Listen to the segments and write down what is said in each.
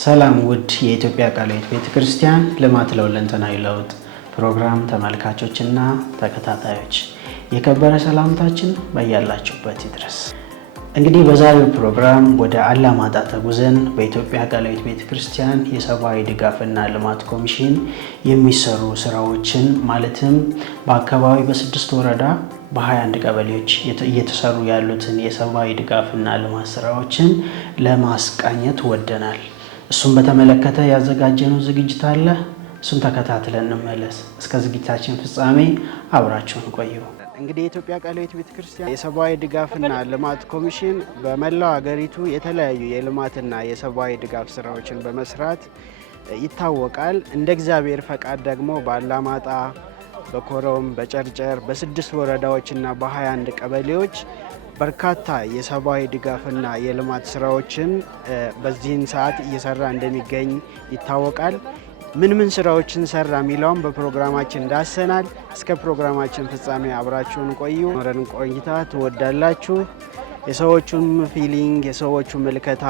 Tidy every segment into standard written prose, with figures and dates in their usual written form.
ሰላም ውድ የኢትዮጵያ ቃለ ሕይወት ቤተክርስቲያን ልማት ለሁለንተናዊ ለውጥ ፕሮግራም ተመልካቾችና ተከታታዮች የከበረ ሰላምታችን በያላችሁበት ይድረስ። እንግዲህ በዛሬው ፕሮግራም ወደ አላማጣ ተጉዘን በኢትዮጵያ ቃለ ሕይወት ቤተክርስቲያን የሰብአዊ ድጋፍና ልማት ኮሚሽን የሚሰሩ ስራዎችን ማለትም በአካባቢ በ6 ወረዳ በ21 ቀበሌዎች እየተሰሩ ያሉትን የሰብአዊ ድጋፍና ልማት ስራዎችን ለማስቃኘት ወደናል። እሱን በተመለከተ ያዘጋጀነው ዝግጅት አለ። እሱን ተከታትለን እንመለስ። እስከ ዝግጅታችን ፍጻሜ አብራችሁን ቆዩ። እንግዲህ የኢትዮጵያ ቃለ ሕይወት ቤተክርስቲያን የሰብአዊ ድጋፍና ልማት ኮሚሽን በመላው ሀገሪቱ የተለያዩ የልማትና የሰብአዊ ድጋፍ ስራዎችን በመስራት ይታወቃል። እንደ እግዚአብሔር ፈቃድ ደግሞ በአላማጣ፣ በኮረም፣ በጨርጨር በ6 ወረዳዎችና በ21 ቀበሌዎች በርካታ የሰብአዊ ድጋፍና የልማት ስራዎችን በዚህን ሰዓት እየሰራ እንደሚገኝ ይታወቃል። ምን ስራዎችን ሰራ የሚለውን በፕሮግራማችን ዳሰናል። እስከ ፕሮግራማችን ፍጻሜ አብራችሁን ቆዩ። ኖረን ቆይታ ትወዳላችሁ። የሰዎቹን ፊሊንግ፣ የሰዎቹ ምልከታ፣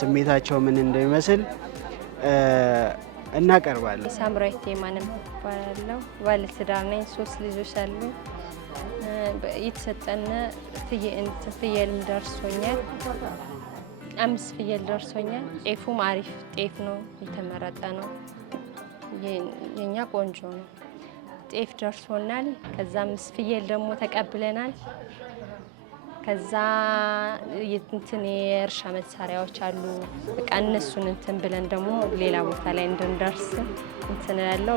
ስሜታቸው ምን እንደሚመስል እናቀርባለን። ሳምራዊት የማንም ባለው ባለትዳር ነኝ። 3 ልጆች አሉ። የተሰጠነ ፍየልም ደርሶኛል። 5 ፍየል ደርሶኛል። ጤፉም አሪፍ ጤፍ ነው፣ የተመረጠ ነው። የኛ ቆንጆ ነው። ጤፍ ደርሶናል። ከዛ 5 ፍየል ደግሞ ተቀብለናል። ከዛ የእርሻ መሳሪያዎች አሉ። በቃ እነሱን ብለን ደግሞ ሌላ ቦታ ላይ እንድንደርስ ያለው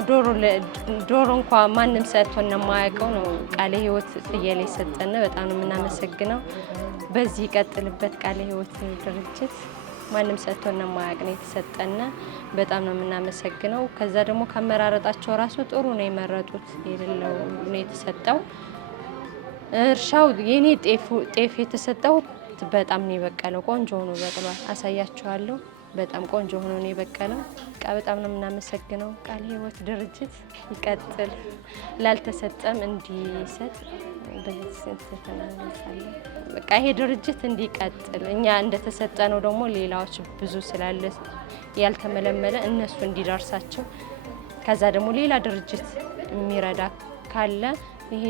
ዶሮ እንኳን ማንም ሰጥቶን የማያውቀው ነው ቃለ ሕይወት ፍየል የሰጠን። በጣም ነው የምናመሰግነው። በዚህ ይቀጥልበት ቃለ ሕይወት ድርጅት። ማንም ሰጥቶን የማያውቅ ነው የተሰጠን። በጣም ነው የምናመሰግነው። ከዛ ደግሞ ከመራረጣቸው ራሱ ጥሩ ነው የመረጡት። የሌለው ነው የተሰጠው። እርሻው የኔ ጤፍ የተሰጠው በጣም ነው የበቀለው። ቆንጆ ሆኖ በቅሏል። አሳያችኋለሁ። በጣም ቆንጆ ሆኖ ነው የበቀለው። በጣም ነው የምናመሰግነው። ቃለ ሕይወት ድርጅት ይቀጥል፣ ላልተሰጠም እንዲሰጥ በቃ ይሄ ድርጅት እንዲቀጥል፣ እኛ እንደተሰጠነው ደግሞ ሌላዎች ብዙ ስላለ ያልተመለመለ እነሱ እንዲደርሳቸው፣ ከዛ ደግሞ ሌላ ድርጅት የሚረዳ ካለ ይሄ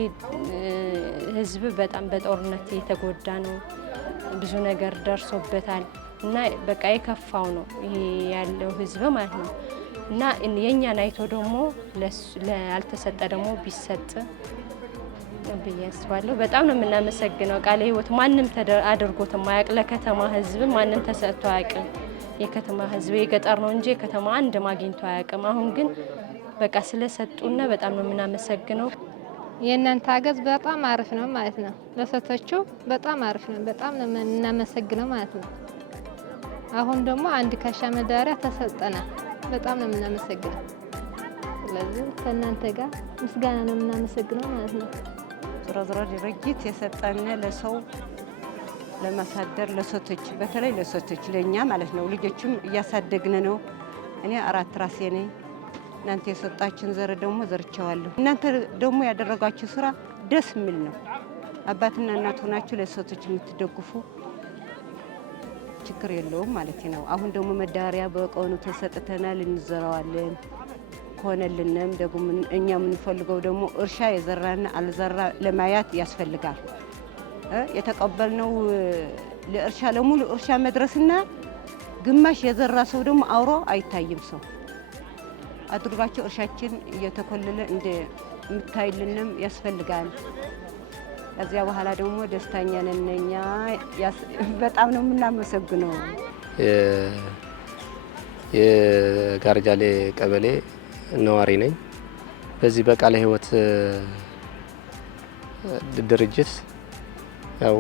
ህዝብ በጣም በጦርነት የተጎዳ ነው። ብዙ ነገር ደርሶበታል እና በቃ የከፋው ነው ይሄ ያለው ህዝብ ማለት ነው። እና የኛን አይቶ ደግሞ ላልተሰጠ ደግሞ ቢሰጥ ብዬ አስባለሁ። በጣም ነው የምናመሰግነው። ቃለ ሕይወት ማንም አድርጎት የማያውቅ ለከተማ ህዝብ ማንም ተሰጥቶ አያውቅም። የከተማ ህዝብ የገጠር ነው እንጂ የከተማ አንድም አግኝቶ አያውቅም። አሁን ግን በቃ ስለሰጡና በጣም ነው የምናመሰግነው። የእናንተ አገዝ በጣም አሪፍ ነው ማለት ነው። ለሰቶቹ በጣም አሪፍ ነው። በጣም ነው የምናመሰግነው ማለት ነው። አሁን ደግሞ አንድ ካሻ መዳሪያ ተሰጠናል። በጣም ነው የምናመሰግነው። ስለዚህ ከእናንተ ጋር ምስጋና ነው የምናመሰግነው ማለት ነው። ዞሮ ድርጅት የሰጠን ለሰው ለማሳደር ለሰቶች፣ በተለይ ለሰቶች ለኛ ማለት ነው። ልጆችም እያሳደግን ነው። እኔ 4 ራሴ ነኝ። እናንተ የሰጣችን ዘር ደግሞ ዘርቻለሁ። እናንተ ደግሞ ያደረጋችሁ ስራ ደስ የሚል ነው። አባትና እናት ሆናችሁ ለሰቶች የምትደግፉ ችግር የለውም ማለት ነው። አሁን ደግሞ መዳሪያ በቀኑ ተሰጥተናል፣ እንዘራዋለን። ሆነልንም ደግሞ እኛ የምንፈልገው ደግሞ እርሻ የዘራና አልዘራ ለማያት ያስፈልጋል። የተቀበልነው ለእርሻ ለሙሉ እርሻ መድረስና ግማሽ የዘራ ሰው ደግሞ አውሮ አይታይም ሰው አድርጋቸው እርሻችን እየተኮለለ እንደምታይልንም ያስፈልጋል። ከዚያ በኋላ ደግሞ ደስተኛ ነን እኛ። በጣም ነው የምናመሰግነው። የጋርጃሌ ቀበሌ ነዋሪ ነኝ። በዚህ በቃለ ሕይወት ድርጅት ያው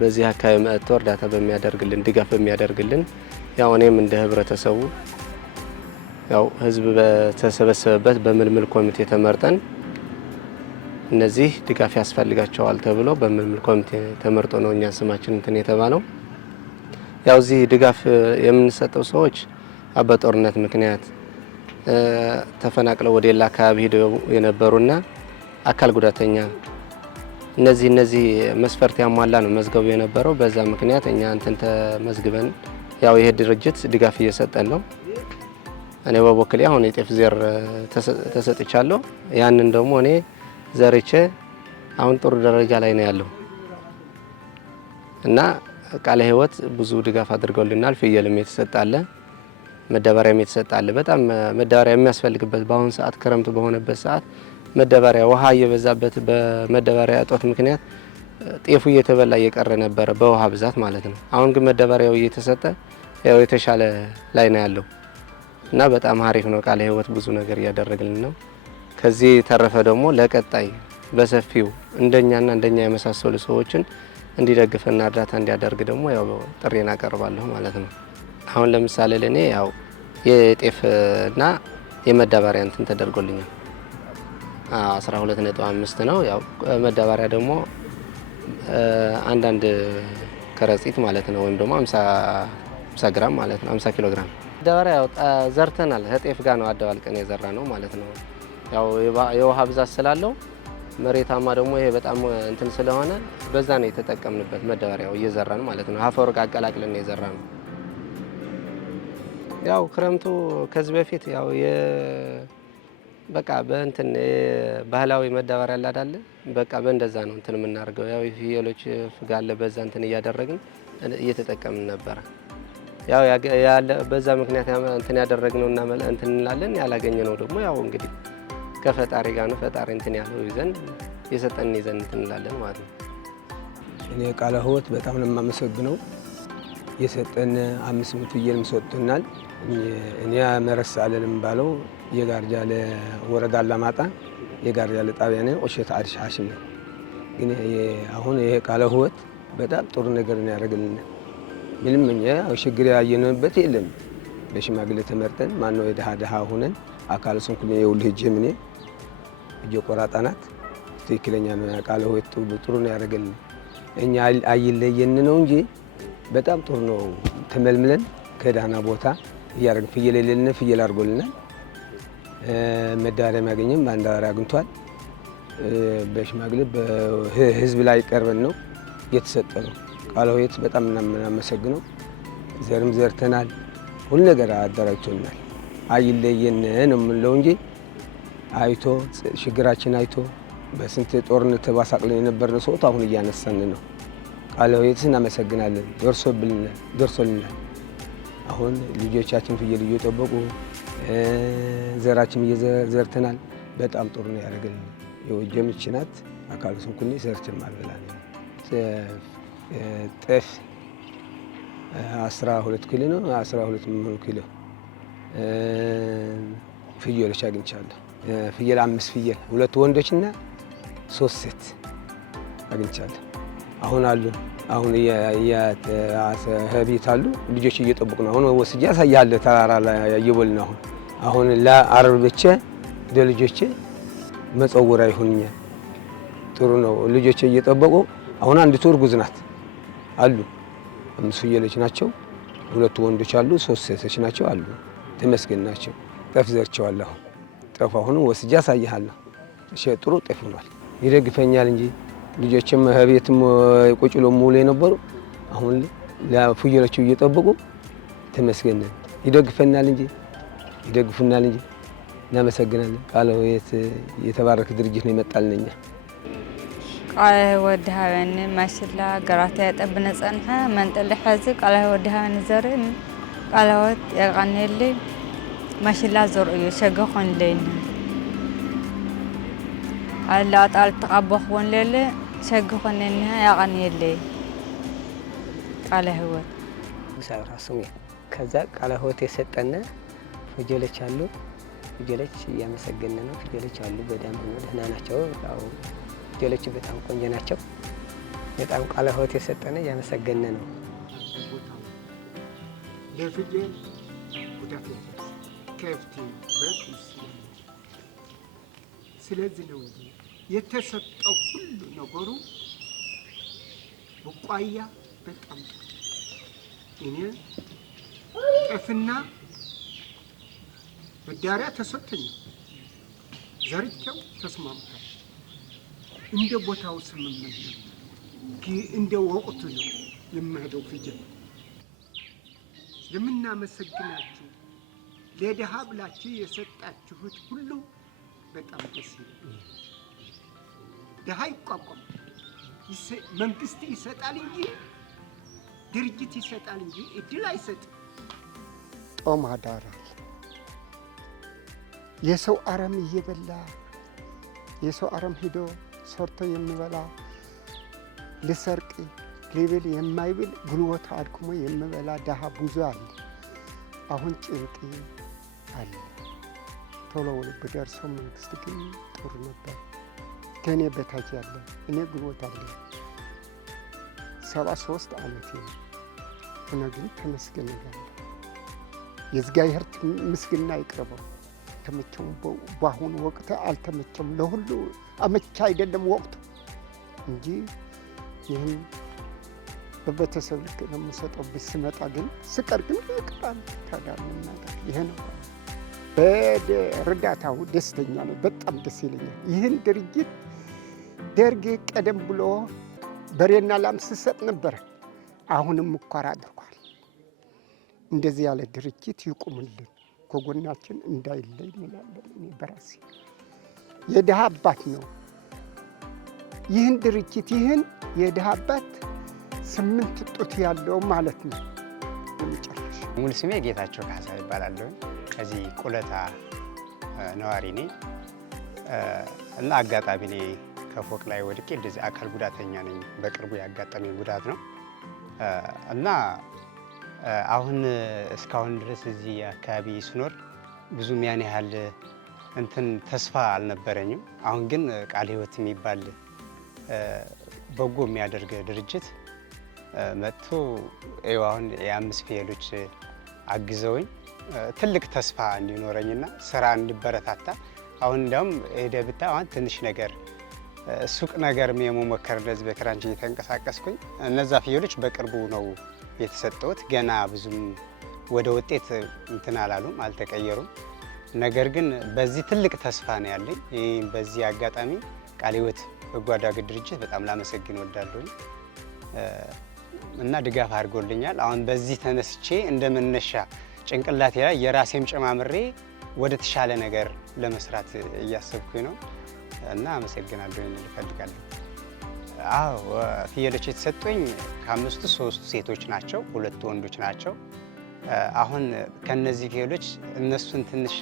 በዚህ አካባቢ መጥቶ እርዳታ በሚያደርግልን ድጋፍ በሚያደርግልን ያው እኔም እንደ ህብረተሰቡ ያው ህዝብ በተሰበሰበበት በምልምል ኮሚቴ ተመርጠን እነዚህ ድጋፍ ያስፈልጋቸዋል ተብሎ በምልምል ኮሚቴ ተመርጦ ነው እኛ ስማችን የተባለው። ያው እዚህ ድጋፍ የምንሰጠው ሰዎች በጦርነት ምክንያት ተፈናቅለው ወደ ሌላ አካባቢ ሄደው የነበሩና አካል ጉዳተኛ እነዚህ መስፈርት ያሟላ ነው መዝገቡ የነበረው። በዛ ምክንያት እኛ ተመዝግበን ያው ይሄ ድርጅት ድጋፍ እየሰጠን ነው። እኔ በበኩሌ አሁን የጤፍ ዘር ተሰጥቻለሁ። ያንን ደግሞ እኔ ዘርቼ አሁን ጥሩ ደረጃ ላይ ነው ያለው እና ቃለ ሕይወት ብዙ ድጋፍ አድርገውልናል። ፍየልም የተሰጣለ፣ መዳበሪያም የተሰጣለ። በጣም መዳበሪያ የሚያስፈልግበት በአሁን ሰዓት ክረምት በሆነበት ሰዓት መዳበሪያ ውሃ እየበዛበት በመዳበሪያ እጦት ምክንያት ጤፉ እየተበላ እየቀረ ነበረ በውሃ ብዛት ማለት ነው። አሁን ግን መዳበሪያው እየተሰጠ ያው የተሻለ ላይ ነው ያለው እና በጣም አሪፍ ነው። ቃለ ሕይወት ብዙ ነገር እያደረግልን ነው። ከዚህ ተረፈ ደግሞ ለቀጣይ በሰፊው እንደኛና እንደኛ የመሳሰሉ ሰዎችን እንዲደግፍና እርዳታ እንዲያደርግ ደግሞ ያው ጥሪን አቀርባለሁ ማለት ነው። አሁን ለምሳሌ ለኔ ያው የጤፍና የመዳበሪያ እንትን ተደርጎልኛል 12.5 ነው። ያው መዳበሪያ ደግሞ አንዳንድ ከረጢት ማለት ነው ወይም ደግሞ 50 ግራም ማለት ነው 50 ኪሎ ግራም መዳበሪያ ያው ዘርተናል። ከጤፍ ጋር ነው አደባልቀን የዘራ ነው ማለት ነው። ያው የውሃ ብዛት ስላለው መሬታማ ደግሞ ይሄ በጣም እንትን ስለሆነ በዛ ነው የተጠቀምንበት መዳበሪያው እየዘራን ማለት ነው። አፈር ጋር አቀላቅለን የዘራ ነው። ያው ክረምቱ ከዚህ በፊት ያው በቃ በእንትን ባህላዊ መዳበሪያ አላዳለ በቃ በእንደዛ ነው እንትን የምናደርገው። ያው ፍየሎች ፍጋለ በዛ እንትን እያደረግን እየተጠቀምን ነበር። ያው በዛ ምክንያት እንትን ያደረግነው እና እንትን እንላለን። ያላገኘነው ደግሞ ያው እንግዲህ ከፈጣሪ ጋር ነው። ፈጣሪ እንትን ያለው ይዘን የሰጠን ይዘን እንትን እንላለን ማለት ነው። እኔ ቃለ ሕይወት በጣም ነው የማመሰግነው። የሰጠን 500 ፍየልም ሰጥቶናል። እኔ መረስ አለንም ባለው የጋርጃለ ወረዳ አላማጣ የጋርጃለ ጣቢያ ነው ኦሸት አዲስ ሐሽም ነው። ግን አሁን ይሄ ቃለ ሕይወት በጣም ጥሩ ነገር ነው ያደረግልን። ምንም እኛ ችግር ያየንበት የለም። በሽማግሌ ተመርጠን ማነው የደሃ ሆነን አካል ስንኩል የውልህ ጀምኔ እየቆራጣናት ትክክለኛ ነው ቃለ ሕይወት ጥሩ ነው ያደረግልን። እኛ አይለየን ነው እንጂ በጣም ጥሩ ነው። ተመልምለን ከዳና ቦታ እያደረግን ፍየል የሌለን ፍየል አድርጎልናል። መዳበሪያ ያገኘም መዳበሪያ አግኝቷል። በሽማግሌ በህዝብ ላይ ቀርበን ነው የተሰጠ ነው። ቃለ ሕይወት በጣም እናመሰግነው። ዘርም ዘርተናል። ሁሉ ነገር አደራጅቶናል። አይለየን ነው የምንለው እንጂ አይቶ ችግራችን አይቶ በስንት ጦርነት ተባሳቅለን የነበርነው ሰዎች አሁን እያነሳን ነው። ቃለ ሕይወት እናመሰግናለን። ደርሶልናል። አሁን ልጆቻችን ፍየል እየጠበቁ ዘራችን እየዘርተናል። በጣም ጥሩ ነው ያደረገልን። የወጀምች ናት አካል ስንኩል ሰርችን ማልበላል ጤፍ 12 ኪሎ ነው 12 ኪሎ ፍየሎች አግኝቻለሁ። ፍየል 5 ፍየል 2 ወንዶችና 3 ሴት አግኝቻለሁ። አሁን አሉ አሁን ቤት አሉ ልጆች እየጠበቁ ነው። አሁን ወስጄ ያሳያለ ተራራ ላይ እየበልን አሁን ለአርብ ብቻ ለልጆቼ መጸወራ ይሁንኛል። ጥሩ ነው። ልጆቼ እየጠበቁ አሁን አንዲቱ እርጉዝ ናት አሉ 5 ፍየሎች ናቸው። 2 ወንዶች አሉ 3 ሴቶች ናቸው አሉ። ተመስገን ናቸው። ጤፍ ዘርቸዋለሁ። ጤፍ አሁን ወስጄ ያሳያለሁ። እሺ ጥሩ ጤፍ ሆኗል። ይደግፈኛል እንጂ ልጆችም ቤትም ቁጭ ብለው ሙሉ የነበሩ አሁን ለፍየሎቹ እየጠበቁ ተመስገን ይደግፈናል እንጂ ይደግፉናል እንጂ እናመሰግናለን። ቃለ ሕይወት የተባረከ ድርጅት ነው የመጣልንኛ። ቃለ ሕይወት ድሃበኒ ማሽላ ገራታ ያጠብነ ጸንሐ መንጠል ሐዚ ቃለ ሕይወት ድሃበኒ ዘርን ቃለ ሕይወት ያቃነሊ ማሽላ ዘርኡ ሸገኹን ለይነ አላ ጣል ተቀበኹን ለለ ሸገኹን ለነ ያቃነሊ ቃለ ሕይወት ሙሳራ ስሙ ከዛ ቃለ ሕይወት የሰጠነ ፍየሎች አሉ። ፍየሎች እያመሰገነ ነው። ፍየሎች አሉ በደንብ ነው ደህና ናቸው። ያው ፍየሎች በጣም ቆንጆ ናቸው። በጣም ቃለ ሕይወት የሰጠነ እያመሰገነ ነው። ለፍየል ጉዳት ከፍቲ በትስ ስለዚህ ነው እንጂ የተሰጠው ሁሉ ነገሩ በቋያ በጣም እኔ ጤፍና መዳበሪያ ተሰጥቶኝ ዘርቼው ተስማምቷል። እንደ ቦታው ስምምነት እንደ ወቅቱ ነው የማሄደው ፍየል የምናመሰግናችሁ ለድሃ ብላችሁ የሰጣችሁት ሁሉ በጣም ደስ ይላል። ድሃ ይቋቋም መንግስት ይሰጣል እንጂ ድርጅት ይሰጣል እንጂ እድል አይሰጥም። ጦም አዳራል የሰው አረም እየበላ የሰው አረም ሂዶ ሰርቶ የሚበላ ልሰርቅ ሊብል የማይብል ጉልበቱ አድክሞ የሚበላ ድሃ ብዙ አለ። አሁን ጭንቅ አለ። ቶሎ ብደርሰው መንግስት ግን ጥሩ ነበር። ከእኔ በታች ያለ እኔ ጉልበት አለ 73 ዓመቴ ነው። ሆነ ግን ተመስገን ይላል። የእግዚአብሔር ምስጋና ይቅረበው። ተመቸም በአሁኑ ወቅት አልተመቸም። ለሁሉ አመቻ አይደለም ወቅቱ እንጂ ይህን በቤተሰብ ልክ ነው የምሰጠው። ብስመጣ ግን ስቀር ግን ይቅራል። ታዲያ ምናገር ይሄ ነው። በእርዳታው ደስተኛ ነኝ። በጣም ደስ ይለኛል። ይህን ድርጅት ደርግ ቀደም ብሎ በሬና ላም ስሰጥ ነበረ። አሁንም ሙከራ አድርጓል። እንደዚህ ያለ ድርጅት ይቁምልን፣ ከጎናችን እንዳይለይ እንላለን። እኔ በራሴ የድሃ አባት ነው ይህን ድርጅት ይህን የድሃ አባት 8 ጡት ያለው ማለት ነው። የመጨረሻ ሙሉ ስሜ ጌታቸው ካሳ ይባላለሁ። ከዚህ ቁለታ ነዋሪ ነኝ እና አጋጣሚ እኔ ከፎቅ ላይ ወድቄ እንደዚህ አካል ጉዳተኛ ነኝ። በቅርቡ ያጋጠመኝ ጉዳት ነው እና አሁን እስካሁን ድረስ እዚህ አካባቢ ስኖር ብዙም ያን ያህል ተስፋ አልነበረኝም። አሁን ግን ቃለ ሕይወት የሚባል በጎ የሚያደርግ ድርጅት መጥቶ አሁን የ5 ፍየሎች አግዘውኝ ትልቅ ተስፋ እንዲኖረኝና ስራ እንዲበረታታ አሁን እንዲያውም ሄደህ ብታይ አሁን ትንሽ ነገር ሱቅ ነገር የመሞከር እንደዚህ በክራንች እየተንቀሳቀስኩኝ እነዛ ፍየሎች በቅርቡ ነው የተሰጠሁት። ገና ብዙም ወደ ውጤት አላሉም፣ አልተቀየሩም። ነገር ግን በዚህ ትልቅ ተስፋ ነው ያለኝ። በዚህ አጋጣሚ ቃለ ሕይወት በጎ አድራጎት ድርጅት በጣም ላመሰግን እወዳለሁ እና ድጋፍ አድርጎልኛል። አሁን በዚህ ተነስቼ እንደመነሻ ጭንቅላቴ ላይ የራሴም ጨማምሬ ወደ ተሻለ ነገር ለመስራት እያሰብኩኝ ነው እና አመሰግናለሁ እፈልጋለሁ። አዎ ፍየሎች የተሰጡኝ ከ5ቱ 3 ሴቶች ናቸው፣ 2 ወንዶች ናቸው። አሁን ከነዚህ ፍየሎች እነሱን ትንሽ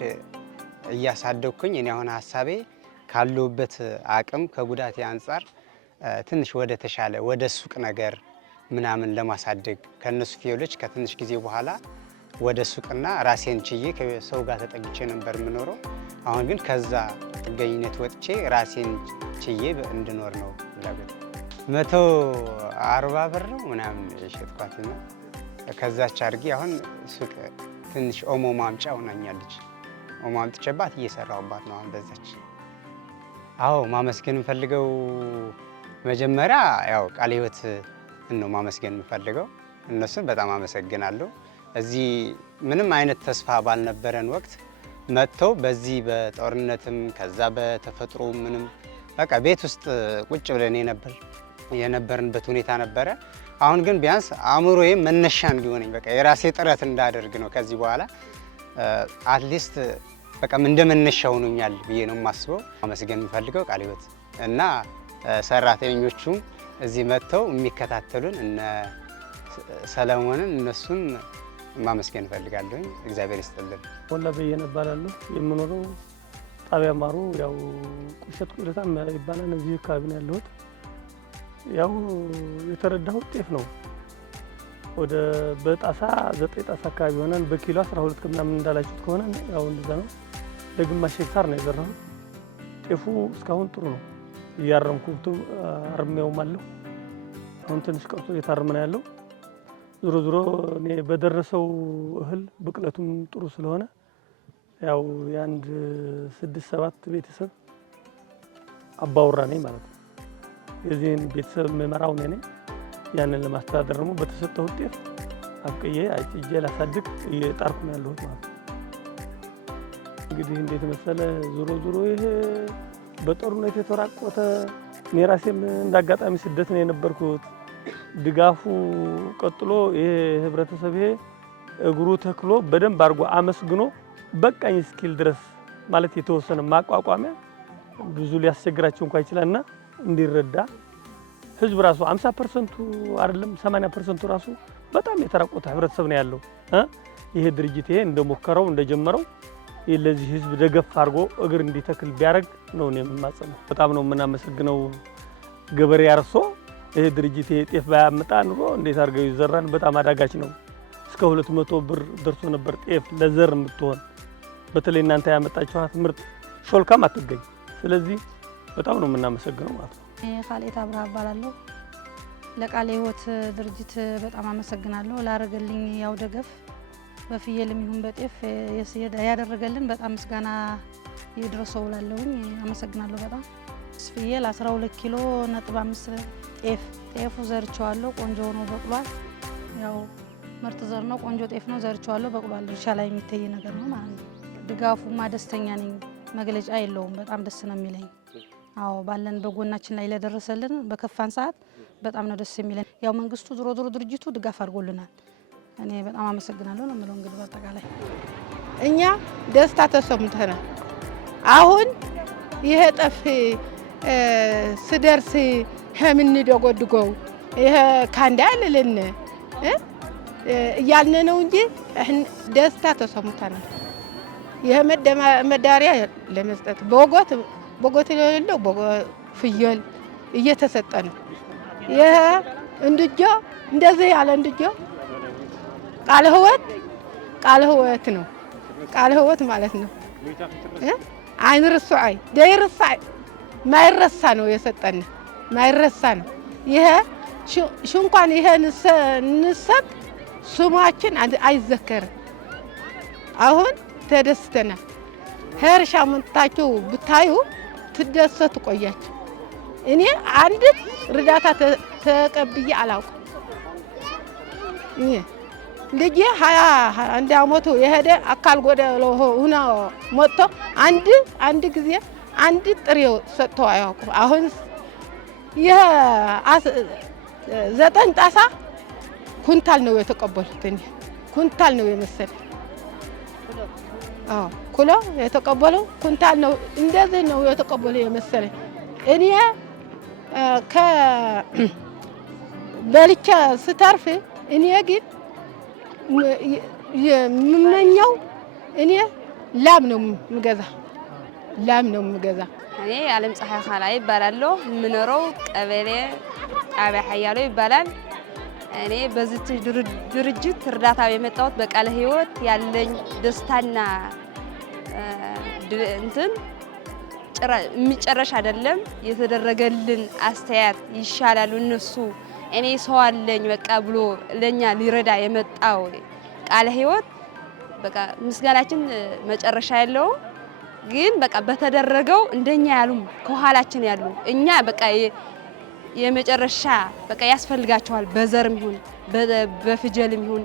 እያሳደግኩኝ እኔ አሁን ሀሳቤ ካለሁበት አቅም ከጉዳቴ አንጻር ትንሽ ወደ ተሻለ ወደ ሱቅ ነገር ምናምን ለማሳደግ ከነሱ ፍየሎች ከትንሽ ጊዜ በኋላ ወደ ሱቅና ራሴን ችዬ ከሰው ጋር ተጠግቼ ነበር የምኖረው። አሁን ግን ከዛ ጥገኝነት ወጥቼ ራሴን ችዬ እንድኖር ነው ፍላጎት። 140 ብር ነው ምናምን የሸጥኳትና ከዛች አድርጌ አሁን ሱቅ ትንሽ ኦሞ ማምጫ ሆናኛለች። ኦሞ አምጥቼባት እየሰራሁባት ነው አሁን በዛች። አዎ ማመስገን የምፈልገው መጀመሪያ ያው ቃለ ሕይወት ነው ማመስገን የምፈልገው። እነሱን በጣም አመሰግናለሁ። እዚህ ምንም አይነት ተስፋ ባልነበረን ወቅት መጥተው በዚህ በጦርነትም ከዛ በተፈጥሮ ምንም በቃ ቤት ውስጥ ቁጭ ብለን የነበርንበት ሁኔታ ነበረ። አሁን ግን ቢያንስ አእምሮዬ መነሻ እንዲሆነኝ በቃ የራሴ ጥረት እንዳደርግ ነው ከዚህ በኋላ አትሊስት በቃ እንደ መነሻ ሆኖኛል ብዬ ነው የማስበው። ማመስገን የምፈልገው ቃለ ሕይወት እና ሰራተኞቹም እዚህ መጥተው የሚከታተሉን እነ ሰለሞንን እነሱን ማመስገን እፈልጋለሁ። እግዚአብሔር ይስጥልን። ወላ በየነ እባላለሁ። የምኖረው ጣቢያ ማሩ ያው ቁሸት ቁለታ ይባላል። እዚህ አካባቢ ነው ያለሁት። ያው የተረዳሁት ጤፍ ነው። ወደ በጣሳ 9 ጣሳ አካባቢ ሆነን በኪሎ 12 ከምናምን እንዳላችሁት ከሆነ ያው እንደዛ ነው። ለግማሽ ሄክታር ነው የዘራሁት። ጤፉ እስካሁን ጥሩ ነው። እያረምኩት አርሜውም አለው። አሁን ትንሽ ቀርቶ እየታረመ ነው ያለው። ዞሮ ዞሮ እኔ በደረሰው እህል ብቅለቱም ጥሩ ስለሆነ ያው የአንድ 6-7 ቤተሰብ አባወራ ነኝ ማለት ነው። የዚህን ቤተሰብ መመራው እኔ ነኝ። ያንን ለማስተዳደር ደግሞ በተሰጠው ጤፍ አብቅዬ አይጥጄ ላሳድግ እየጣርኩ ነው ያለሁት ማለት ነው። እንግዲህ እንዴት መሰለ ዞሮ ይሄ በጦርነት የተራቆተ እኔ ራሴም እንዳጋጣሚ ስደት ነው የነበርኩት። ድጋፉ ቀጥሎ ይሄ ህብረተሰብ ይሄ እግሩ ተክሎ በደንብ አድርጎ አመስግኖ በቃኝ እስኪል ድረስ ማለት የተወሰነ ማቋቋሚያ ብዙ ሊያስቸግራቸው እንኳን ይችላልና እንዲረዳ ህዝብ ራሱ 50% አይደለም 80% ራሱ በጣም የተራቆተ ህብረተሰብ ነው ያለው። ይሄ ድርጅት ይሄ እንደሞከረው እንደጀመረው ለዚህ ህዝብ ደገፍ አድርጎ እግር እንዲተክል ቢያደርግ ነው እኔ የምማጸነው። በጣም ነው የምናመሰግነው። ገበሬ ያርሶ ይሄ ድርጅት ይሄ ጤፍ ባያመጣ ኑሮ እንዴት አድርገው ይዘራን በጣም አዳጋች ነው። እስከ 200 ብር ደርሶ ነበር ጤፍ ለዘር የምትሆን። በተለይ እናንተ ያመጣችኋት ምርጥ ሾልካም አትገኝ። ስለዚህ በጣም ነው የምናመሰግነው ማለት ነው። ቃሌት አብርሃ እባላለሁ። ለቃለ ሕይወት ድርጅት በጣም አመሰግናለሁ ላደረገልኝ ያው ደገፍ በፍየልም ይሁን በጤፍ ያደረገልን በጣም ምስጋና ይድረሰው እላለሁኝ። አመሰግናለሁ በጣም። ፍየል 12 ኪሎ ነጥብ 5 ጤፉ ዘርቼዋለሁ። ቆንጆ ሆኖ በቅሏል። ያው ምርጥ ዘር ነው፣ ቆንጆ ጤፍ ነው። ዘርቼዋለሁ፣ በቅሏል። እርሻ ላይ የሚታይ ነገር ነው ማለት ነው። ድጋፉማ ደስተኛ ነኝ፣ መግለጫ የለውም። በጣም ደስ ነው የሚለኝ። አዎ ባለን በጎናችን ላይ ለደረሰልን በከፋን ሰዓት በጣም ነው ደስ የሚለን። ያው መንግስቱ ዞሮ ድርጅቱ ድጋፍ አድርጎልናል። እኔ በጣም አመሰግናለሁ ነው የምለው። እንግዲህ በአጠቃላይ እኛ ደስታ ተሰምተናል። አሁን ይሄ ጤፍ ስደርስ ከምንደጎድገው ይሄ ካንዳ አይልልን እያልን ነው እንጂ ደስታ ተሰምተናል። ይሄ መዳሪያ ለመስጠት በጎት የሌለው ፍየል እየተሰጠ ነው። ይሄ እንድጆ እንደዚህ ያለ እንድጆ ቃለ ሕይወት ነው። ቃለ ሕይወት ማለት ነው። አይንርሱዓይ ደይርሳዕ ማይረሳ ነው የሰጠን፣ ማይረሳ ነው። ይሄ ሽንኳን ይሄ ንሰጥ ስማችን አይዘከርም። አሁን ተደስተናል። ሄርሻ መጥታችሁ ብታዩ ትደሰቱ ቆያችሁ። እኔ አንድ እርዳታ ተቀብዬ አላውቅም። ልጄ 21 ዓመቱ የሄደ አካል ጎደሎ ሆኖ መጥቶ አንድ ጊዜ አንድ ጥሬ ሰጥተው አያውቁም። አሁን ይሄ 9 ጣሳ ኩንታል ነው የተቀበሉት። እኔ ኩንታል ነው የመሰለኝ። ኩሎ የተቀበለው ኩንታል ነው። እንደዚህ ነው የተቀበለው የመሰለኝ። እኔ በልቼ ስተርፍ እኔ ግን የምመኘው እኔ ላም ነው የምገዛ። እኔ ዓለም ፀሐይ ካላይ ይባላለሁ። የምኖረው ቀበሌ ጣቢያ ሀያሎ ይባላል። እኔ በዚህ ድርጅት እርዳታ የመጣሁት በቃለ ሕይወት ያለኝ ደስታና እንትን የሚጨረሽ አይደለም። የተደረገልን አስተያየት ይሻላሉ እነሱ እኔ ሰው አለኝ በቃ ብሎ ለኛ ሊረዳ የመጣው ቃለ ሕይወት በቃ ምስጋናችን መጨረሻ የለውም። ግን በቃ በተደረገው እንደኛ ያሉ ከኋላችን ያሉ እኛ በቃ የመጨረሻ በቃ ያስፈልጋቸዋል። በዘርም ይሁን በፍጀልም ይሁን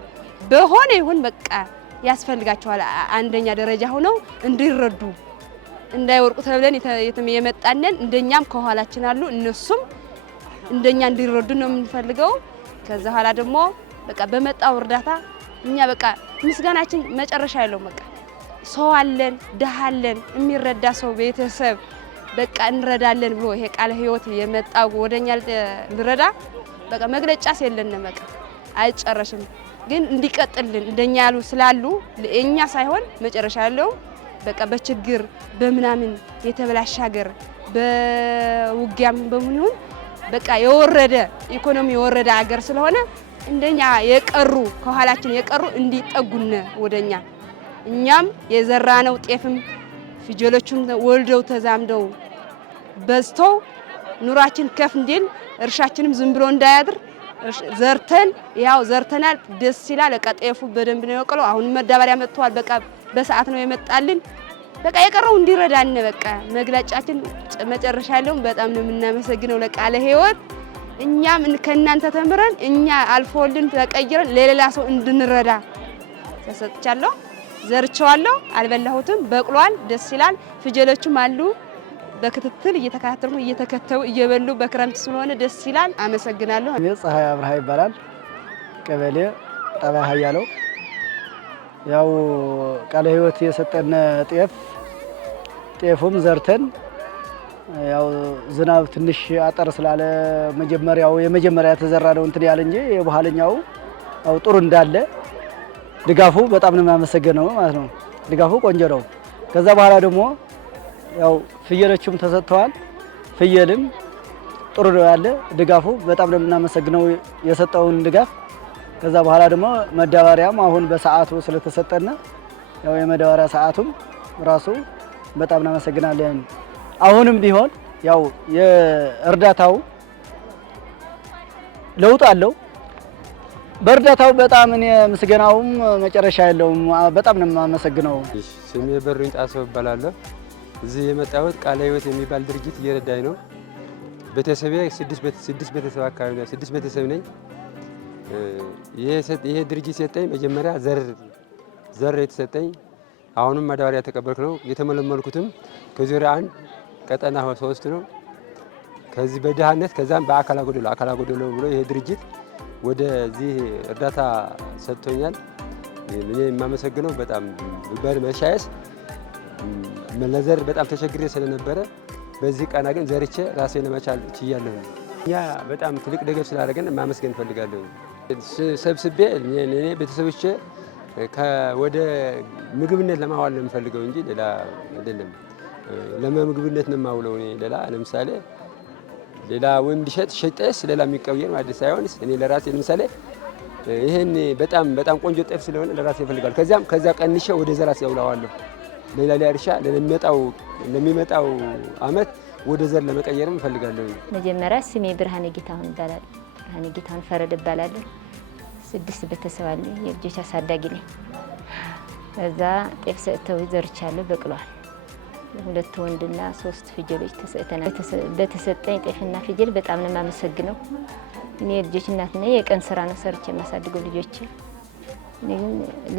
በሆነ ይሁን በቃ ያስፈልጋቸዋል። አንደኛ ደረጃ ሆነው እንዲረዱ እንዳይወርቁ ተብለን የመጣነን እንደኛም ከኋላችን አሉ። እነሱም እንደኛ እንዲረዱ ነው የምንፈልገው። ከዛ ኋላ ደግሞ በቃ በመጣው እርዳታ እኛ በቃ ምስጋናችን መጨረሻ ያለው በቃ ሰው አለን፣ ደሃ አለን፣ የሚረዳ ሰው ቤተሰብ በቃ እንረዳለን ብሎ ይሄ ቃለ ሕይወት የመጣው ወደኛ ልረዳ በቃ መግለጫስ የለንም። በቃ አይጨረሽም። ግን እንዲቀጥልን እንደኛ ያሉ ስላሉ ለእኛ ሳይሆን መጨረሻ ያለው በቃ በችግር በምናምን የተበላሸ ሀገር በውጊያም በምን በቃ የወረደ ኢኮኖሚ የወረደ ሀገር ስለሆነ እንደኛ የቀሩ ከኋላችን የቀሩ እንዲጠጉነ ወደኛ እኛም የዘራነው ጤፍም ፍጀሎቹም ወልደው ተዛምደው በዝተው ኑራችን ከፍ እንዲል እርሻችንም ዝም ብሎ እንዳያድር ዘርተን ያው ዘርተናል። ደስ ይላል። በቃ ጤፉ በደንብ ነው የወቀለው። አሁን መዳበሪያ መጥቷል። በቃ በሰዓት ነው የመጣልን። በቃ የቀረው እንዲረዳን በቃ መግለጫችን መጨረሻ ያለው በጣም ነው የምናመሰግነው ለቃለ ሕይወት። እኛም ከእናንተ ተምረን እኛ አልፎልን ተቀይረን ለሌላ ሰው እንድንረዳ ተሰጥቻለሁ። ዘርቸዋለሁ፣ አልበላሁትም፣ በቅሏል። ደስ ይላል። ፍጀሎቹም አሉ በክትትል እየተከታተሉ እየተከተው እየበሉ በክረምት ስለሆነ ደስ ይላል። አመሰግናለሁ። ፀሐይ አብርሃ ይባላል። ቀበሌ ጣቢያ ሀያለው ያው ቃለ ሕይወት የሰጠን ጤፉም ዘርተን ያው ዝናብ ትንሽ አጠር ስላለ የመጀመሪያ የተዘራ ነው እንትን ያለ እንጂ የበኋለኛው ያው ጥሩ እንዳለ ድጋፉ በጣም ነው የማመሰግነው ማለት ነው። ድጋፉ ቆንጆ ነው። ከዛ በኋላ ደግሞ ያው ፍየሎችም ተሰጥተዋል። ፍየልም ጥሩ ነው ያለ ድጋፉ በጣም ነው የምናመሰግነው የሰጠውን ድጋፍ። ከዛ በኋላ ደግሞ መዳበሪያም አሁን በሰዓቱ ስለተሰጠና ያው የመዳበሪያ ሰዓቱም ራሱ በጣም እናመሰግናለን። አሁንም ቢሆን ያው የእርዳታው ለውጥ አለው። በእርዳታው በጣም እኔ ምስጋናውም መጨረሻ የለውም። በጣም ነው የማመሰግነው። ስሜ በሩኝ ጣሰው እባላለሁ። እዚህ የመጣሁት ቃለ ሕይወት የሚባል ድርጅት እየረዳኝ ነው። ቤተሰቤ ስድስት ቤተሰብ አካባቢ ነው። 6 ቤተሰብ ነኝ። ይሄ ድርጅት ሰጠኝ መጀመሪያ ዘር የተሰጠኝ፣ አሁንም ማዳበሪያ ተቀበልኩ ነው። የተመለመልኩትም ከዙሪያ 1 ቀጠና 3 ነው። ከዚህ በድሃነት ከዛም በአካል አጎደሎ ብሎ ይሄ ድርጅት ወደዚህ እርዳታ ሰጥቶኛል። እኔ የማመሰግነው በጣም በመሻየስ ለዘር በጣም ተቸግሬ ስለነበረ በዚህ ቀና ግን ዘርቼ ራሴ ለመቻል ችያለሁ። እኛ በጣም ትልቅ ደገፍ ስላደረገን ማመስገን እፈልጋለሁ። ሰብስቤ እኔ ቤተሰቦቼ ወደ ምግብነት ለማዋል ነው የምፈልገው እንጂ ሌላ አይደለም። ለምግብነት ነው የማውለው እኔ ሌላ ለምሳሌ ሌላ ወይም ሸጠስ ሌላ የሚቀየር ማለት ሳይሆን እኔ ለራሴ ለምሳሌ ይሄን በጣም ቆንጆ ጤፍ ስለሆነ ለራሴ እፈልጋለሁ። ከዛ ቀንሼ ወደ ዘር አውለዋለሁ። ሌላ እርሻ ለሚመጣው አመት ወደ ዘር ለመቀየርም እፈልጋለሁ። መጀመሪያ ስሜ ብርሃኔ ጌታሁን ይባላል። ብርሃኔ ጌታሁን ፈረድ እባላለሁ። 6 ቤተሰብ አለ። የልጆች አሳዳጊ ነኝ። እዛ ጤፍ ሰጥተው ዘርቻለሁ፣ በቅሏል። 2 ወንድና 3 ፍየሎች ተሰጥተናል። በተሰጠኝ ጤፍና ፍየል በጣም ነው የማመሰግነው። እኔ የልጆች እናት ነኝ። የቀን ስራ ነው ሰርቼ የማሳድገው ልጆች።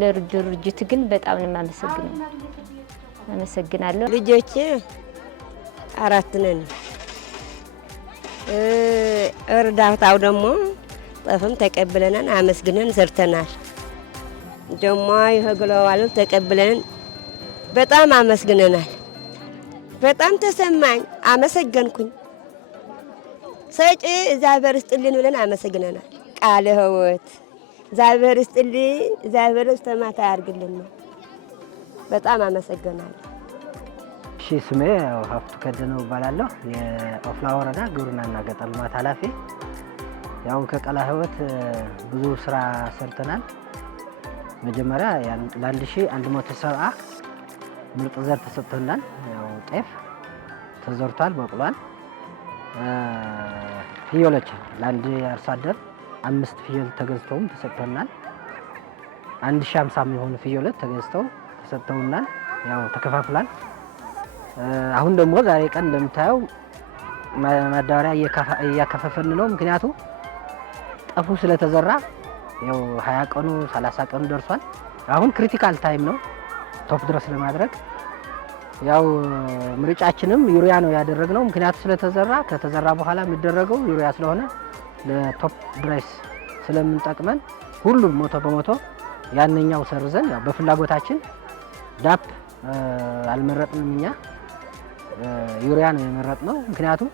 ለድርጅቱ ግን በጣም ነው የማመሰግነው። አመሰግናለሁ። ልጆቼ 4 ነን። እርዳታው ደግሞ ጤፍም ተቀብለናል፣ አመስግነን ሰርተናል። ደግሞ ይሄግለዋል ተቀብለን በጣም አመስግነናል። በጣም ተሰማኝ፣ አመሰገንኩኝ። ሰጪ እግዚአብሔር ይስጥልን ብለን አመሰግነናል። ቃለ ሕይወት እግዚአብሔር ይስጥልን፣ እግዚአብሔር እስተማታ ያርግልን። በጣም አመሰግናለሁ። እሺ፣ ስሜ ሀብቱ ከደነው እባላለሁ። የኦፍላ ወረዳ ግብርናና ገጠር ልማት ኃላፊ። ያው ከቃለ ሕይወት ብዙ ስራ ሰርተናል። መጀመሪያ ለ1170 ምርጥ ዘር ተሰጥቶናል። ያው ጤፍ ተዘርቷል፣ በቅሏል። ፍየሎች ለአንድ አርሶ አደር 5 ፍየል ተገዝተውም ተሰጥቶናል። 1050 የሚሆኑ ፍየሎች ተገዝተው ተሰጥተውናል። ያው ተከፋፍሏል። አሁን ደግሞ ዛሬ ቀን እንደምታየው ማዳበሪያ እያከፋፈልን ነው። ምክንያቱም ጤፉ ስለተዘራ ያው 20 ቀኑ 30 ቀኑ ደርሷል። አሁን ክሪቲካል ታይም ነው ቶፕ ድረስ ለማድረግ። ያው ምርጫችንም ዩሪያ ነው ያደረግነው። ምክንያቱም ስለተዘራ ከተዘራ በኋላ የሚደረገው ዩሪያ ስለሆነ ለቶፕ ድረስ ስለምንጠቅመን ሁሉም 100% ያንኛው ሰርዘን ያው በፍላጎታችን ዳፕ አልመረጥንም። እኛ ዩሪያ ነው የመረጥነው። ምክንያቱም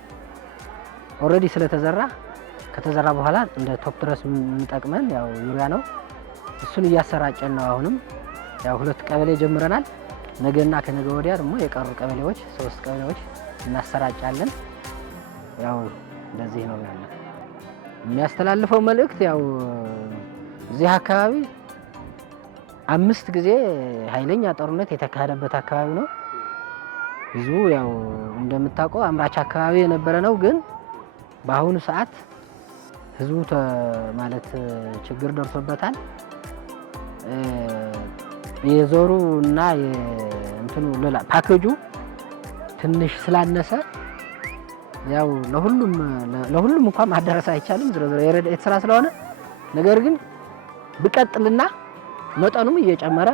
ኦልሬዲ ስለተዘራ ከተዘራ በኋላ እንደ ቶፕ ድረስ የምንጠቅመን ያው ዩሪያ ነው። እሱን እያሰራጨን ነው። አሁንም ያው 2 ቀበሌ ጀምረናል። ነገና ከነገ ወዲያ ደግሞ የቀሩ ቀበሌዎች 3 ቀበሌዎች እናሰራጫለን። ያው እንደዚህ ነው ያለው። የሚያስተላልፈው መልእክት ያው እዚህ አካባቢ 5 ጊዜ ኃይለኛ ጦርነት የተካሄደበት አካባቢ ነው። ህዝቡ ያው እንደምታውቀው አምራች አካባቢ የነበረ ነው። ግን በአሁኑ ሰዓት ህዝቡ ማለት ችግር ደርሶበታል። የዞሩ እና እንትኑ ፓኬጁ ትንሽ ስላነሰ ያው ለሁሉም እንኳን ማዳረስ አይቻልም። ዝሮ የረድኤት ስራ ስለሆነ ነገር ግን ብቀጥልና መጠኑም እየጨመረ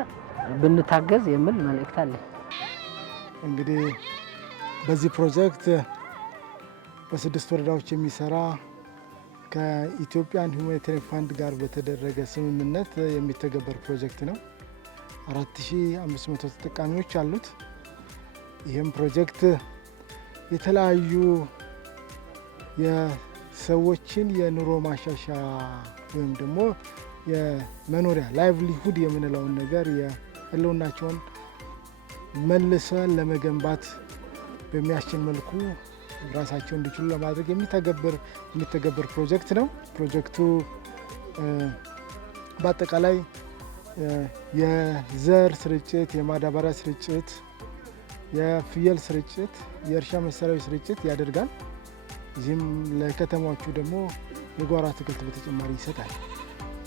ብንታገዝ የሚል መልእክት አለ። እንግዲህ በዚህ ፕሮጀክት በ6 ወረዳዎች የሚሰራ ከኢትዮጵያን ሁማኒታሪያን ፋንድ ጋር በተደረገ ስምምነት የሚተገበር ፕሮጀክት ነው። 4500 ተጠቃሚዎች አሉት። ይህም ፕሮጀክት የተለያዩ የሰዎችን የኑሮ ማሻሻያ ወይም ደግሞ የመኖሪያ ላይቭሊሁድ የምንለውን ነገር የህልውናቸውን መልሰን ለመገንባት በሚያስችል መልኩ ራሳቸውን እንዲችሉ ለማድረግ የሚተገበር ፕሮጀክት ነው። ፕሮጀክቱ በአጠቃላይ የዘር ስርጭት፣ የማዳበሪያ ስርጭት፣ የፍየል ስርጭት፣ የእርሻ መሳሪያዎች ስርጭት ያደርጋል። እዚህም ለከተማዎቹ ደግሞ የጓሮ አትክልት በተጨማሪ ይሰጣል።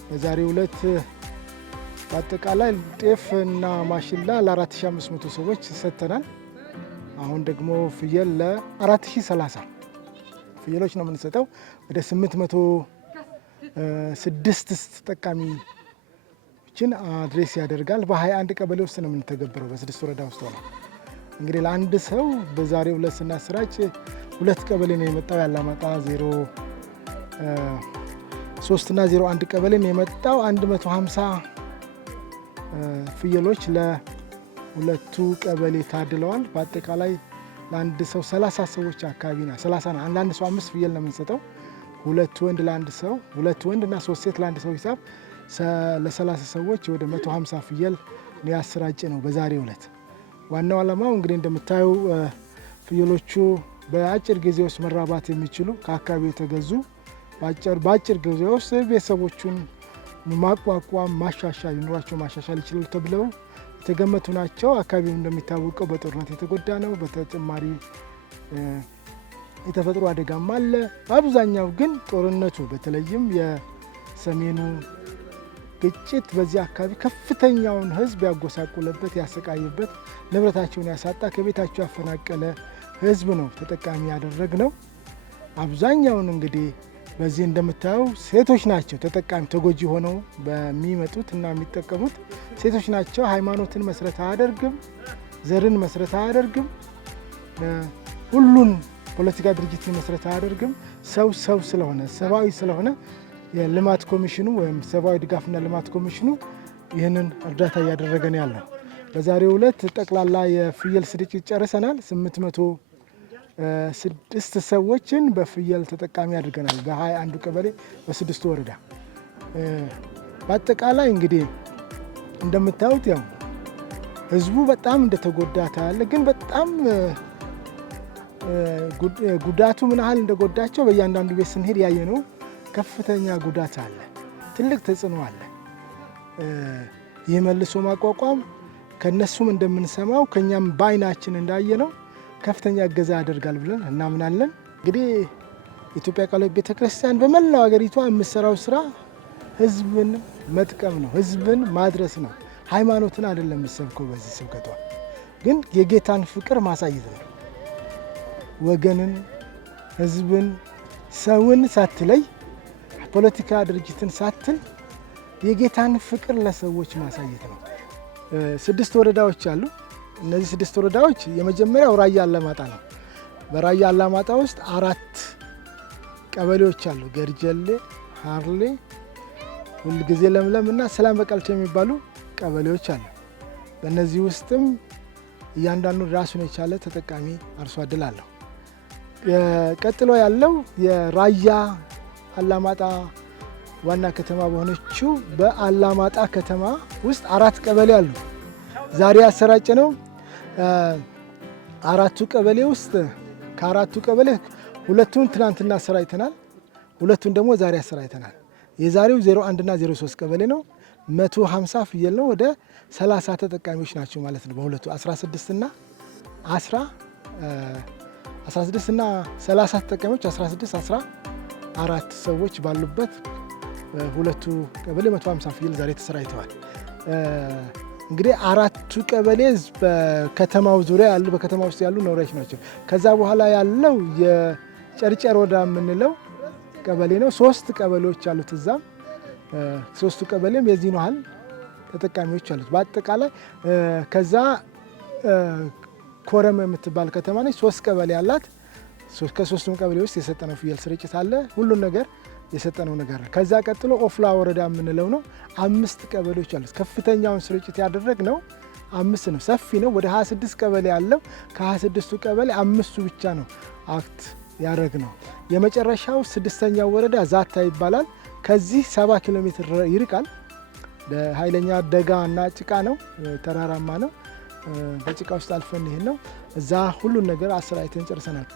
በዛሬው ዕለት በአጠቃላይ ጤፍ እና ማሽላ ለ4500 ሰዎች ሰጥተናል። አሁን ደግሞ ፍየል ለ4030 ፍየሎች ነው የምንሰጠው። ወደ 806 ተጠቃሚዎችን አድሬስ ያደርጋል። በ21 ቀበሌ ውስጥ ነው የምንተገብረው በ6 ወረዳ ውስጥ ሆነ። እንግዲህ ለአንድ ሰው በዛሬው ዕለት ስናሰራጭ 2 ቀበሌ ነው የመጣው። ያላማጣ 03 እና 01 ቀበሌ ነው የመጣው። 150 ፍየሎች ለሁለቱ ቀበሌ ታድለዋል። በአጠቃላይ ለአንድ ሰው 30 ሰዎች አካባቢ ነው 30 ነው። አንዳንድ ሰው 5 ፍየል ነው የምንሰጠው። 2 ወንድ ለአንድ ሰው፣ 2 ወንድ እና 3 ሴት ለአንድ ሰው ሂሳብ ለ30 ሰዎች ወደ 150 ፍየል ነው ያሰራጭ ነው በዛሬው ዕለት። ዋናው ዓላማው እንግዲህ እንደምታዩ ፍየሎቹ በአጭር ጊዜ ውስጥ መራባት የሚችሉ ከአካባቢው የተገዙ በአጭር ጊዜ ውስጥ ቤተሰቦቹን ማቋቋም ማሻሻል ኑሯቸው ማሻሻል ይችላሉ ተብለው የተገመቱ ናቸው። አካባቢው እንደሚታወቀው በጦርነት የተጎዳ ነው። በተጨማሪ የተፈጥሮ አደጋም አለ። በአብዛኛው ግን ጦርነቱ በተለይም የሰሜኑ ግጭት በዚህ አካባቢ ከፍተኛውን ሕዝብ ያጎሳቁለበት፣ ያሰቃየበት፣ ንብረታቸውን ያሳጣ፣ ከቤታቸው ያፈናቀለ ሕዝብ ነው ተጠቃሚ ያደረግ ነው። አብዛኛውን እንግዲህ በዚህ እንደምታየው ሴቶች ናቸው ተጠቃሚ ተጎጂ ሆነው በሚመጡት እና የሚጠቀሙት ሴቶች ናቸው። ሃይማኖትን መሰረት አያደርግም፣ ዘርን መሰረት አያደርግም፣ ሁሉን ፖለቲካ ድርጅትን መሰረት አያደርግም። ሰው ስለሆነ ሰብአዊ ስለሆነ የልማት ኮሚሽኑ ወይም ሰብአዊ ድጋፍና ልማት ኮሚሽኑ ይህንን እርዳታ እያደረገን ያለው። በዛሬው ዕለት ጠቅላላ የፍየል ስርጭት ጨርሰናል። 806 ሰዎችን በፍየል ተጠቃሚ አድርገናል። በ21 ቀበሌ በ6 ወረዳ። በአጠቃላይ እንግዲህ እንደምታዩት ያው ህዝቡ በጣም እንደተጎዳ ታያለ። ግን በጣም ጉዳቱ ምን ያህል እንደጎዳቸው በእያንዳንዱ ቤት ስንሄድ ያየ ነው። ከፍተኛ ጉዳት አለ፣ ትልቅ ተጽዕኖ አለ። ይህ መልሶ ማቋቋም ከነሱም እንደምንሰማው ከኛም በአይናችን እንዳየነው ከፍተኛ እገዛ ያደርጋል ብለን እናምናለን። እንግዲህ የኢትዮጵያ ቃለ ሕይወት ቤተክርስቲያን በመላው ሀገሪቷ የምትሰራው ስራ ህዝብን መጥቀም ነው፣ ህዝብን ማድረስ ነው። ሃይማኖትን አይደለም የምትሰብከው። በዚህ ስብከቷ ግን የጌታን ፍቅር ማሳየት ነው። ወገንን፣ ህዝብን፣ ሰውን ሳትለይ ፖለቲካ ድርጅትን ሳትል የጌታን ፍቅር ለሰዎች ማሳየት ነው። 6 ወረዳዎች አሉ። እነዚህ 6 ወረዳዎች የመጀመሪያው ራያ አላማጣ ነው። በራያ አላማጣ ውስጥ 4 ቀበሌዎች አሉ። ገርጀሌ፣ ሀርሌ፣ ሁልጊዜ ለምለም እና ሰላም በቀልቻ የሚባሉ ቀበሌዎች አሉ። በእነዚህ ውስጥም እያንዳንዱ ራሱን የቻለ ተጠቃሚ አርሶ አደር አለው። ቀጥሎ ያለው የራያ አላማጣ ዋና ከተማ በሆነችው በአላማጣ ከተማ ውስጥ 4 ቀበሌ አሉ። ዛሬ ያሰራጨ ነው 4ቱ ቀበሌ ውስጥ ከ4ቱ ቀበሌ 2ቱን ትናንትና አሰራጭተናል፣ 2ቱን ደግሞ ዛሬ አሰራጭተናል። የዛሬው 01 እና 03 ቀበሌ ነው። 150 ፍየል ነው። ወደ 30 ተጠቃሚዎች ናቸው ማለት ነው። በሁለቱ 16 እና 30 ተጠቃሚዎች 16 14 ሰዎች ባሉበት ሁለቱ ቀበሌ 150 ፍየል ዛሬ ተሰራጭተዋል። እንግዲህ 4ቱ ቀበሌ በከተማው ዙሪያ ያሉ በከተማ ውስጥ ያሉ ነዋሪዎች ናቸው። ከዛ በኋላ ያለው የጨርጨር ወረዳ የምንለው ቀበሌ ነው። 3 ቀበሌዎች አሉት። እዛም 3ቱ ቀበሌም የዚህን ያህል ተጠቃሚዎች አሉት። በአጠቃላይ ከዛ ኮረም የምትባል ከተማ ነች። 3 ቀበሌ አላት። ከ3ቱም ቀበሌ ውስጥ የሰጠነው ፍየል ስርጭት አለ። ሁሉን ነገር የሰጠነው ነገር አለ። ከዛ ቀጥሎ ኦፍላ ወረዳ የምንለው ነው 5 ቀበሌዎች አሉ። ከፍተኛውን ስርጭት ያደረግነው 5 ነው። ሰፊ ነው። ወደ 26 ቀበሌ ያለው ከ26ቱ ቀበሌ 5ቱ ብቻ ነው አክት ያደረግነው። የመጨረሻው 6ኛው ወረዳ ዛታ ይባላል። ከዚህ 70 ኪሎ ሜትር ይርቃል። ለኃይለኛ ደጋ እና ጭቃ ነው፣ ተራራማ ነው። በጭቃ ውስጥ አልፈን ይሄን ነው እዛ ሁሉን ነገር አሰራይተን ጨርሰናል።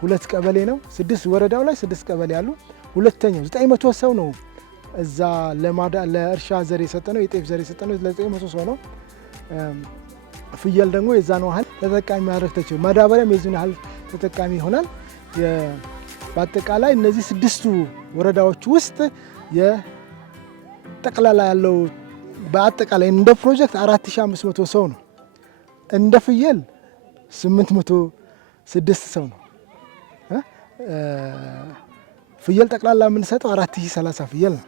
2 ቀበሌ ነው 6 ወረዳው ላይ 6 ቀበሌ ያሉ። ሁለተኛው 900 ሰው ነው እዛ ለእርሻ ዘር የሰጠነው የጤፍ ዘር የሰጠነው ለ900 ሰው ነው። ፍየል ደግሞ የዛን ያህል ተጠቃሚ ማድረግ ተችሏል። ማዳበሪያም የዚህን ያህል ተጠቃሚ ይሆናል። በአጠቃላይ እነዚህ 6ቱ ወረዳዎች ውስጥ የጠቅላላ ያለው በአጠቃላይ እንደ ፕሮጀክት 4500 ሰው ነው። እንደ ፍየል 806 ሰው ነው። ፍየል ጠቅላላ የምንሰጠው 4030 ፍየል ነው።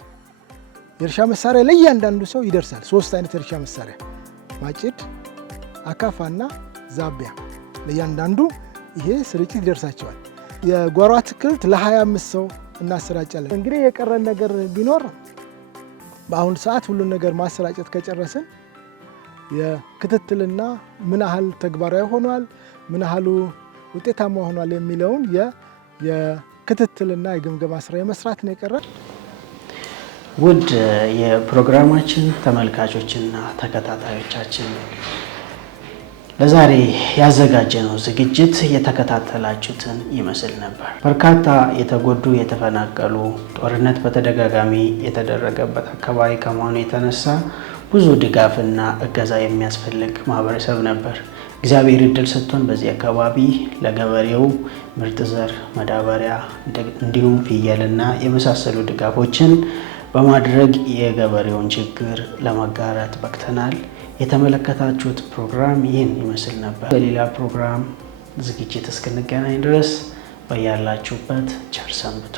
የእርሻ መሳሪያ ለእያንዳንዱ ሰው ይደርሳል። 3 አይነት የእርሻ መሳሪያ ማጭድ፣ አካፋና ዛቢያ ለእያንዳንዱ ይሄ ስርጭት ይደርሳቸዋል። የጓሮ አትክልት ለ25 ሰው እናሰራጫለን። እንግዲህ የቀረን ነገር ቢኖር በአሁኑ ሰዓት ሁሉን ነገር ማሰራጨት ከጨረስን የክትትልና ምን ያህል ተግባራዊ ሆኗል፣ ምን ያህሉ ውጤታማ ሆኗል የሚለውን የክትትልና የግምገማ ስራ የመስራት ነው የቀረን። ውድ የፕሮግራማችን ተመልካቾችና ተከታታዮቻችን ለዛሬ ያዘጋጀነው ዝግጅት የተከታተላችሁትን ይመስል ነበር። በርካታ የተጎዱ የተፈናቀሉ ጦርነት በተደጋጋሚ የተደረገበት አካባቢ ከመሆኑ የተነሳ ብዙ ድጋፍና እገዛ የሚያስፈልግ ማህበረሰብ ነበር። እግዚአብሔር እድል ሰጥቶን በዚህ አካባቢ ለገበሬው ምርጥ ዘር፣ ማዳበሪያ እንዲሁም ፍየልና የመሳሰሉ ድጋፎችን በማድረግ የገበሬውን ችግር ለመጋራት በቅተናል። የተመለከታችሁት ፕሮግራም ይህን ይመስል ነበር። በሌላ ፕሮግራም ዝግጅት እስክንገናኝ ድረስ በያላችሁበት ቸር ሰንብቱ።